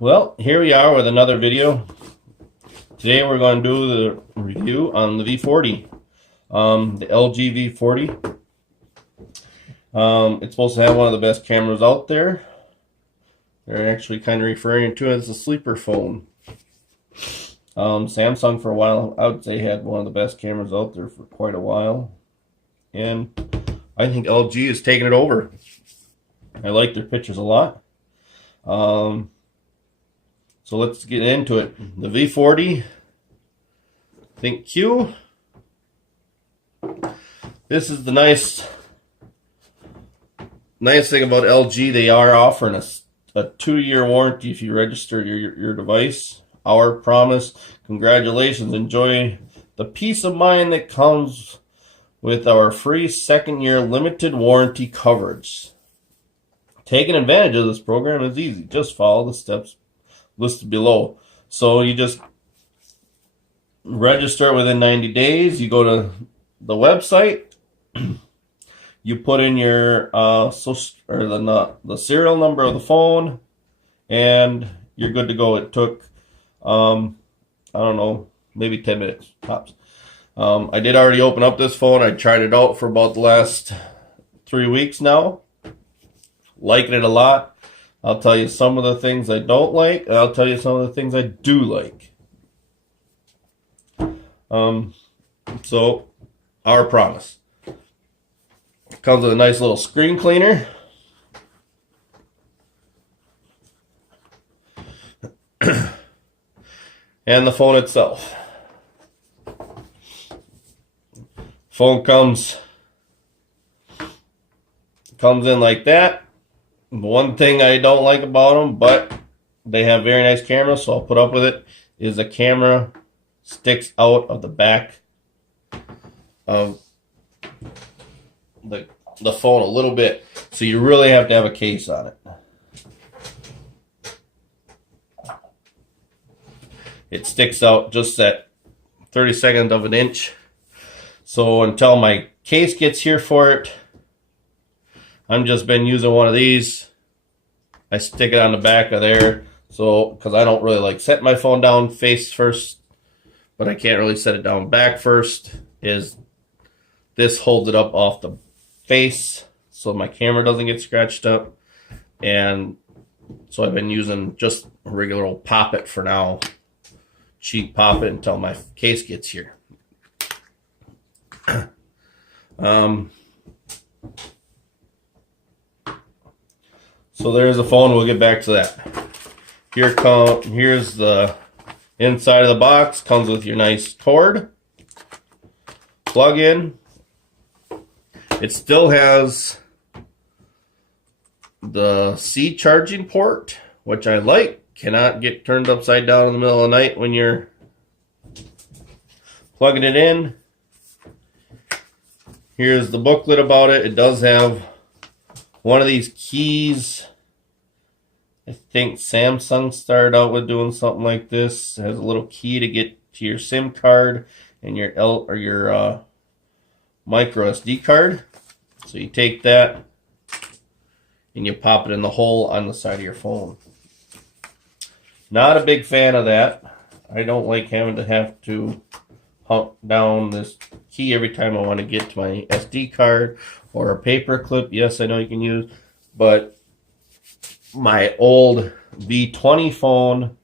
Well, here we are with another video. Today we're going to do the review on the V40, the LG V40. It's supposed to have one of the best cameras out there. They're actually kind of referring to it as a sleeper phone. Samsung for a while, I would say, had one of the best cameras out there for quite a while. And I think LG is taking it over. I like their pictures a lot. So let's get into it. The V40 Think Q. This is the nice thing about LG. They are offering a 2-year warranty if you register your device. Our promise. Congratulations. Enjoy the peace of mind that comes with our free 2nd-year limited warranty coverage. Taking advantage of this program is easy. Just follow the steps listed below. So you just register within 90 days. You go to the website. You put in your the serial number of the phone, and you're good to go. It took I don't know, maybe 10 minutes tops. I did already open up this phone. I tried it out for about the last 3 weeks now. Liking it a lot. I'll tell you some of the things I don't like, and I'll tell you some of the things I do like. So, our promise. Comes with a nice little screen cleaner. And the phone itself. Phone comes in like that. One thing I don't like about them, but they have very nice cameras, so I'll put up with it, is the camera sticks out of the back of the phone a little bit. So you really have to have a case on it. It sticks out just that 32nd of an inch. So until my case gets here for it, I've just been using one of these. I stick it on the back of there, so because I don't really like set my phone down face first, but I can't really set it down back first. Is this holds it up off the face so my camera doesn't get scratched up, and so I've been using just a regular old Pop-It for now, cheap Pop-It until my case gets here. So there's the phone. We'll get back to that. Here's the inside of the box. Comes with your nice cord. Plug in. It still has the C charging port, which I like. Cannot get turned upside down in the middle of the night when you're plugging it in. Here's the booklet about it. It does have one of these keys. I think Samsung started out with doing something like this. It has a little key to get to your SIM card and your micro SD card. So you take that and you pop it in the hole on the side of your phone. Not a big fan of that. I don't like having to have to hunt down this key every time I want to get to my SD card or a paper clip. Yes, I know you can use, but my old V20 phone,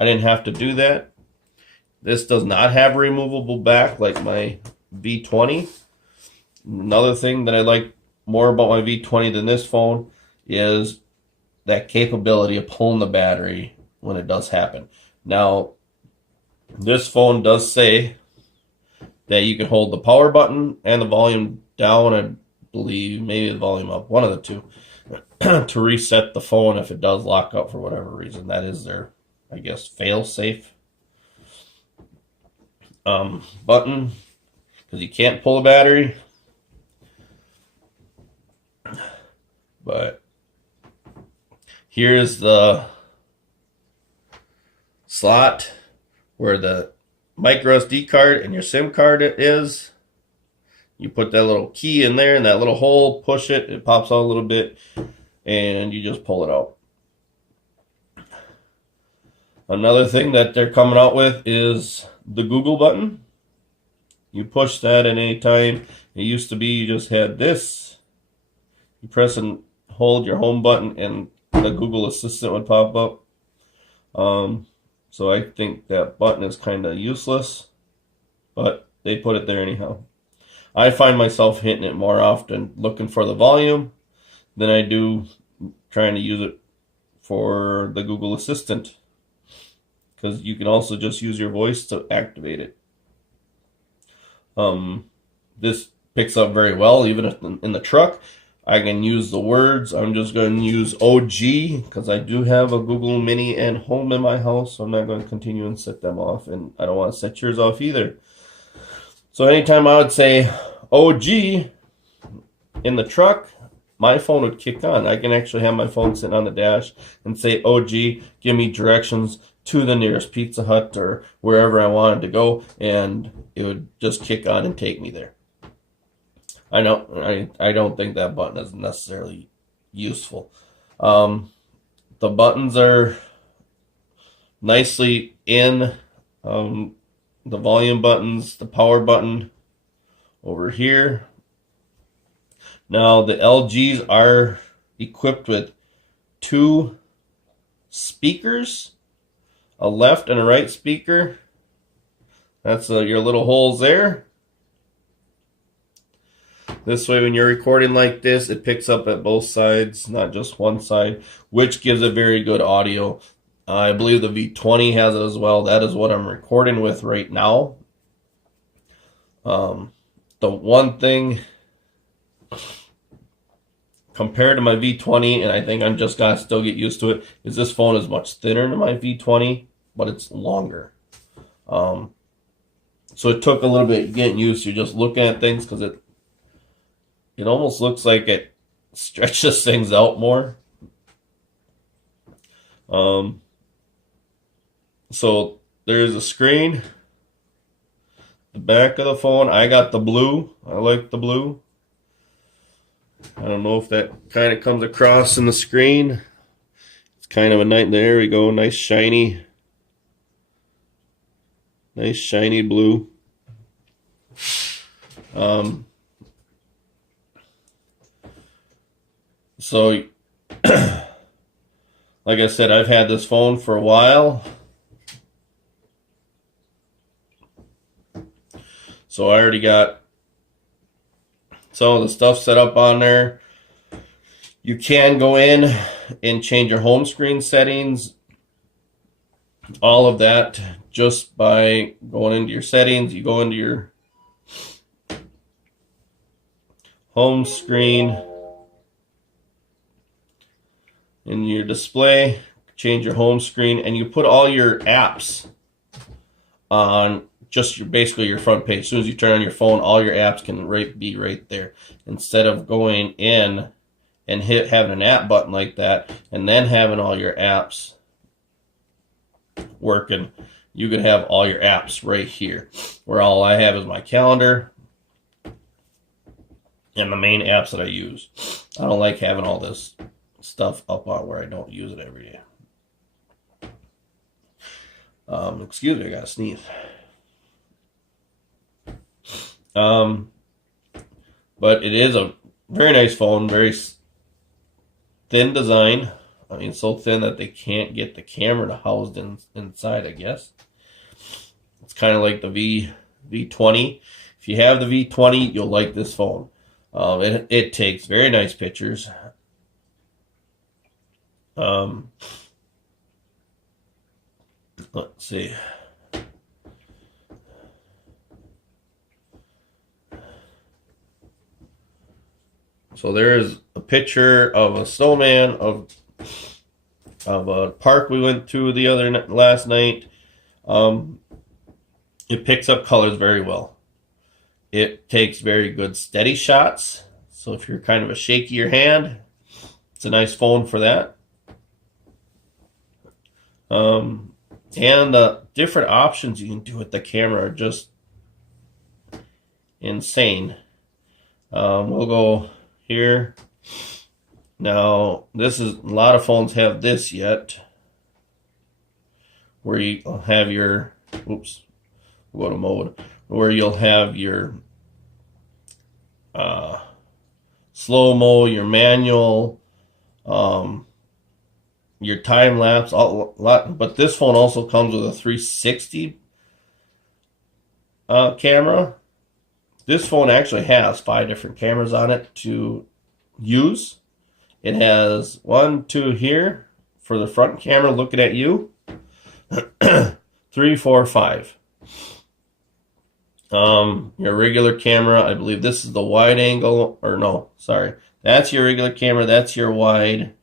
I didn't have to do that. This does not have a removable back like my V20. Another thing that I like more about my V20 than this phone is that capability of pulling the battery when it does happen. Now, this phone does say that you can hold the power button and the volume down, I believe, maybe the volume up, one of the two, to reset the phone if it does lock up for whatever reason. That is their, I guess, fail-safe button, because you can't pull a battery. But here's the slot where the micro SD card and your SIM card is. You put that little key in there in that little hole, push it, it pops out a little bit, and you just pull it out. Another thing that they're coming out with is the Google button. You push that at any time. It used to be you just had this. You press and hold your home button and the Google Assistant would pop up. So I think that button is kind of useless, but they put it there anyhow. I find myself hitting it more often looking for the volume than I do trying to use it for the Google Assistant, because you can also just use your voice to activate it. This picks up very well even in the truck. I can use the words. I'm just going to use OG because I do have a Google Mini and Home in my house, so I'm not going to continue and set them off, and I don't want to set yours off either. So anytime I would say OG in the truck, my phone would kick on. I can actually have my phone sitting on the dash and say OG, give me directions to the nearest Pizza Hut or wherever I wanted to go, and it would just kick on and take me there. I don't think that button is necessarily useful. The buttons are nicely in. The volume buttons, the power button over here. Now the LGs are equipped with 2 speakers, a left and a right speaker. That's your little holes there. This way, when you're recording like this, it picks up at both sides, not just one side, which gives it very good audio. I believe the V20 has it as well. That is what I'm recording with right now. The one thing compared to my V20, and I think I'm just gonna still get used to it, is this phone is much thinner than my V20, but it's longer. So it took a little bit getting used to just looking at things, because it almost looks like it stretches things out more. So there's a screen. The back of the phone, I got the blue. I like the blue. I don't know if that kind of comes across in the screen. It's kind of a nice, there we go, nice shiny blue. So, like I said, I've had this phone for a while. So I already got some of the stuff set up on there. You can go in and change your home screen settings. All of that just by going into your settings. You go into your home screen. In your display, change your home screen, and you put all your apps on just basically your front page. As soon as you turn on your phone, all your apps can be right there. Instead of going in and having an app button like that, and then having all your apps working, you can have all your apps right here, where all I have is my calendar and the main apps that I use. I don't like having all this stuff up on where I don't use it every day. Excuse me, I gotta sneeze. But it is a very nice phone, very thin design. I mean, so thin that they can't get the camera housed inside, I guess. It's kind of like the V20. If you have the V20, you'll like this phone. It takes very nice pictures. Let's see. So there's a picture of a snowman of a park we went to last night. It picks up colors very well. It takes very good steady shots. So if you're kind of a shakier hand, it's a nice phone for that. And the different options you can do with the camera are just insane. We'll go here. Now, a lot of phones have this yet, where you have your, oops, we'll go to mode, where you'll have your slow-mo, your manual, your time lapse, a lot. But this phone also comes with a 360 camera. This phone actually has 5 different cameras on it to use. It has 1, 2 here for the front camera looking at you. 3, 4, 5. Your regular camera, I believe this is the wide angle, or no, sorry. That's your regular camera, that's your wide,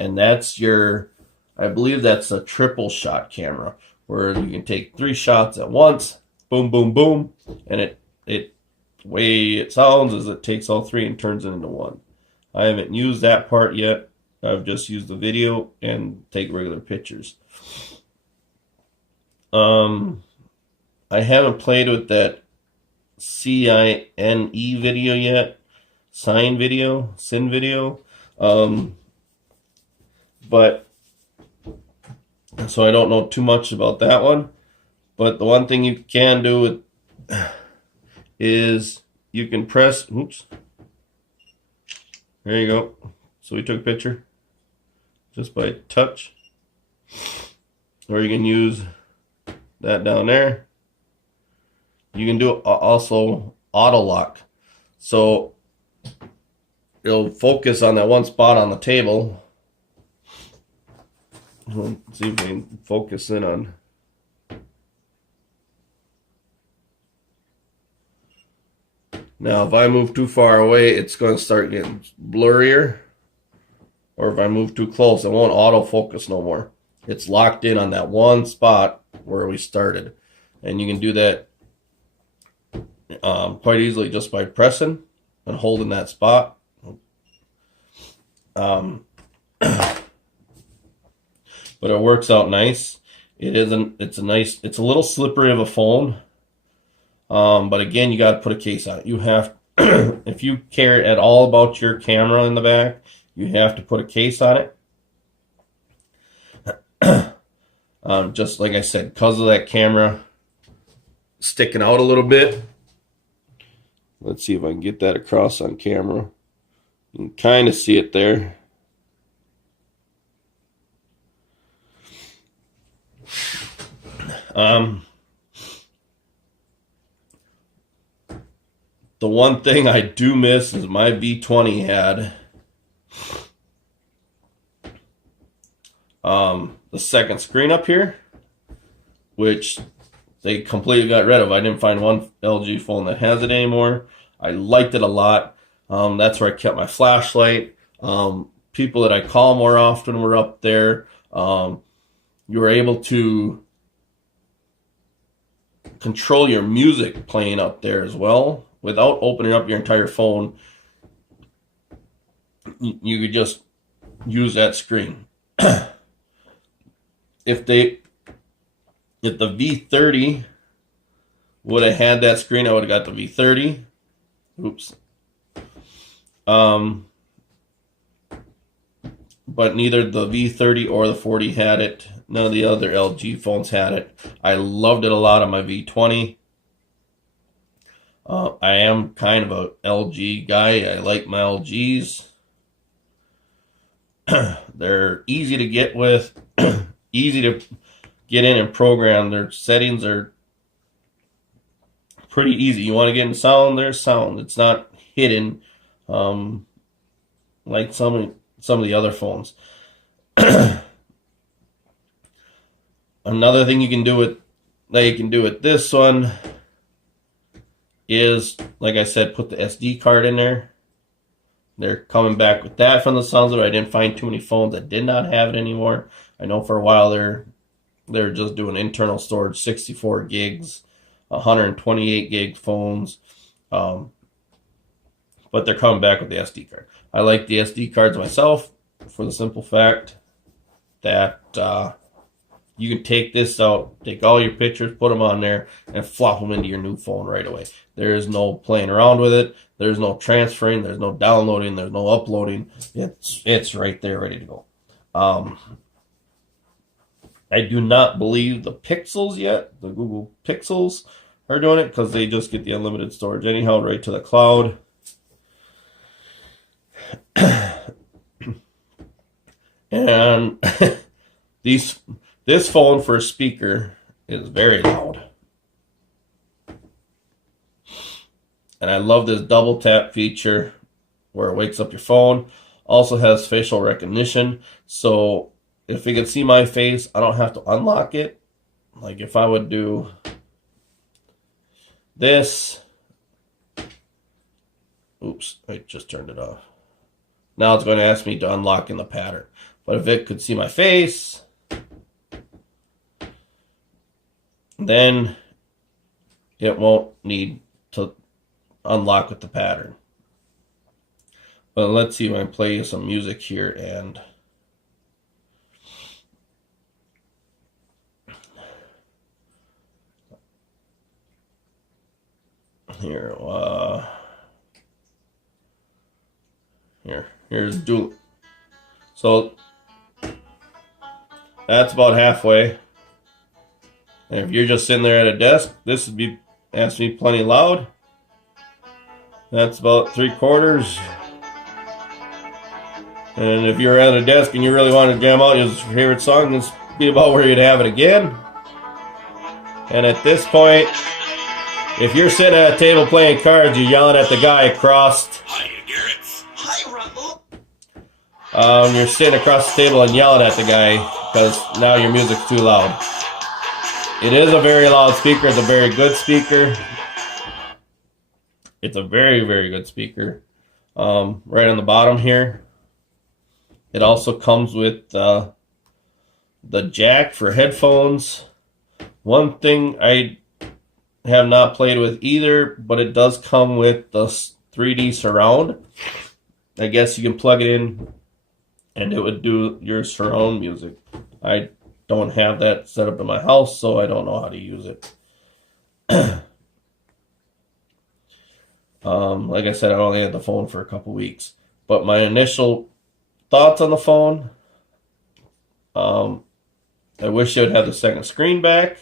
and that's your, I believe that's a triple shot camera, where you can take 3 shots at once, boom, boom, boom, and the way it sounds is it takes all 3 and turns it into 1. I haven't used that part yet. I've just used the video and take regular pictures. I haven't played with that CINE video yet, SIN video, but so I don't know too much about that one. But the one thing you can do is you can press, oops, there you go. So we took a picture just by touch, or you can use that down there. You can do also auto lock, so it'll focus on that one spot on the table. Let's see if we can focus in on. Now, if I move too far away, it's going to start getting blurrier. Or if I move too close, it won't autofocus no more. It's locked in on that one spot where we started. And you can do that quite easily just by pressing and holding that spot. But it works out nice. It's a little slippery of a phone. But again, you got to put a case on it. You have, if you care at all about your camera in the back, you have to put a case on it. Just like I said, because of that camera sticking out a little bit. Let's see if I can get that across on camera. You can kind of see it there. The one thing I do miss is my V20 had the second screen up here, which they completely got rid of. I didn't find one LG phone that has it anymore. I liked it a lot. That's where I kept my flashlight. People that I call more often were up there. You were able to control your music playing up there as well without opening up your entire phone. You could just use that screen. If the V30 would have had that screen, I would have got the V30. Oops. But neither the V30 or the 40 had it. None of the other LG phones had it. I loved it a lot on my V20. I am kind of a LG guy. I like my LGs. They're easy to get with, easy to get in and program. Their settings are pretty easy. You want to get in sound, there's sound. It's not hidden like some of the other phones. Another thing you can do with this one is, like I said, put the SD card in there. They're coming back with that from the sounds of it. I didn't find too many phones that did not have it anymore. I know for a while they're just doing internal storage, 64 gigs, 128 gig phones. But they're coming back with the SD card. I like the SD cards myself for the simple fact that you can take this out, take all your pictures, put them on there, and flop them into your new phone right away. There is no playing around with it. There's no transferring. There's no downloading. There's no uploading. It's right there ready to go. I do not believe the Pixels yet, the Google Pixels, are doing it because they just get the unlimited storage anyhow right to the cloud. And this phone for a speaker is very loud. And I love this double tap feature where it wakes up your phone. Also has facial recognition. So if it can see my face, I don't have to unlock it. Like if I would do this. Oops, I just turned it off. Now it's going to ask me to unlock in the pattern. But if it could see my face, then it won't need to unlock with the pattern. But let's see if I can play some music here and here's dual. So that's about halfway. And if you're just sitting there at a desk, this would be me plenty loud. That's about 3/4. And if you're at a desk and you really want to jam out your favorite song, this would be about where you'd have it again. And at this point, if you're sitting at a table playing cards, you're yelling at the guy across. Hi, Garrett. Hi, Rumble. You're sitting across the table and yelling at the guy because now your music's too loud. It is a very loud speaker. It's a very good speaker. It's a very, very good speaker. Right on the bottom here. It also comes with the jack for headphones. One thing I have not played with either, but it does come with the 3D surround. I guess you can plug it in and it would do your surround music. I don't have that set up in my house, so I don't know how to use it. Like I said, I only had the phone for a couple weeks. But my initial thoughts on the phone, I wish it would have the second screen back.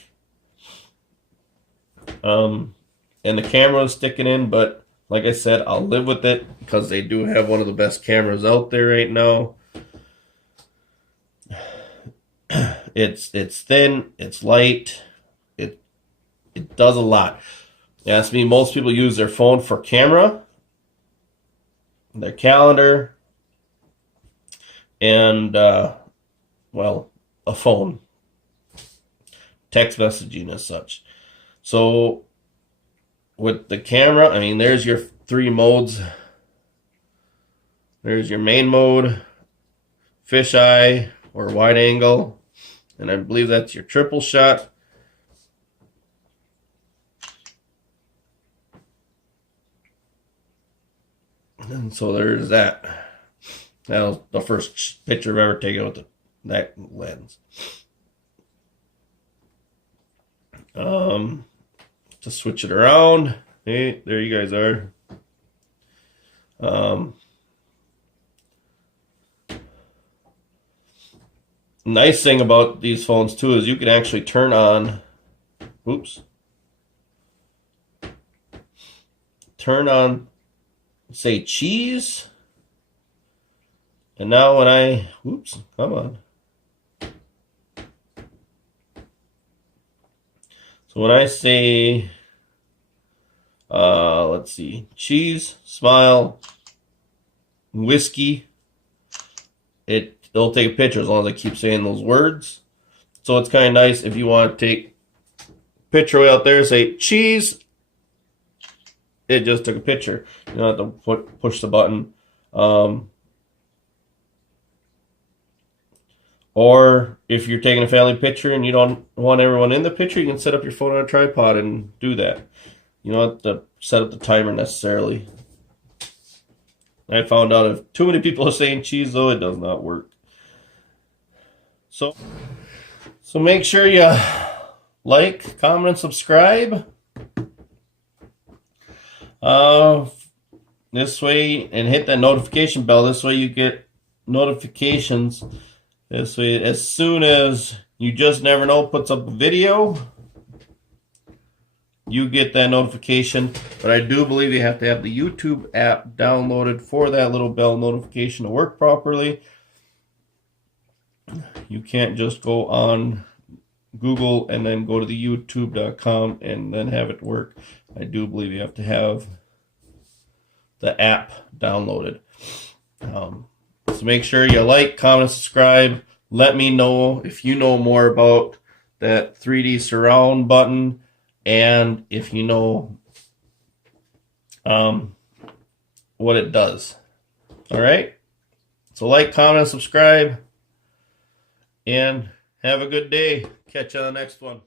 And the camera is sticking in, but like I said, I'll live with it because they do have one of the best cameras out there right now. It's thin, it's light, it does a lot. You ask me, most people use their phone for camera, their calendar, and well, a phone, text messaging as such. So with the camera, I mean, there's your 3 modes. There's your main mode, fisheye or wide angle, and I believe that's your triple shot. And so there's that. That was the first picture I've ever taken with that lens. To switch it around, hey, there you guys are. Nice thing about these phones too is you can actually turn on, say cheese, and now when I, come on. So when I say, let's see, cheese, smile, whiskey, it'll take a picture as long as I keep saying those words. So it's kind of nice if you want to take a picture way out there, say cheese, it just took a picture. You don't have to push the button. Or if you're taking a family picture and you don't want everyone in the picture, you can set up your phone on a tripod and do that. You don't have to set up the timer necessarily. I found out if too many people are saying cheese, though, it does not work. So make sure you like, comment, and subscribe. This way, and hit that notification bell. This way you get notifications. This way, as soon as You Just Never Know puts up a video, you get that notification. But I do believe you have to have the YouTube app downloaded for that little bell notification to work properly. You can't just go on Google and then go to the youtube.com and then have it work. I do believe you have to have the app downloaded. So make sure you like, comment, subscribe. Let me know if you know more about that 3D surround button, and if you know what it does. All right? So like, comment, subscribe, and have a good day. Catch you on the next one.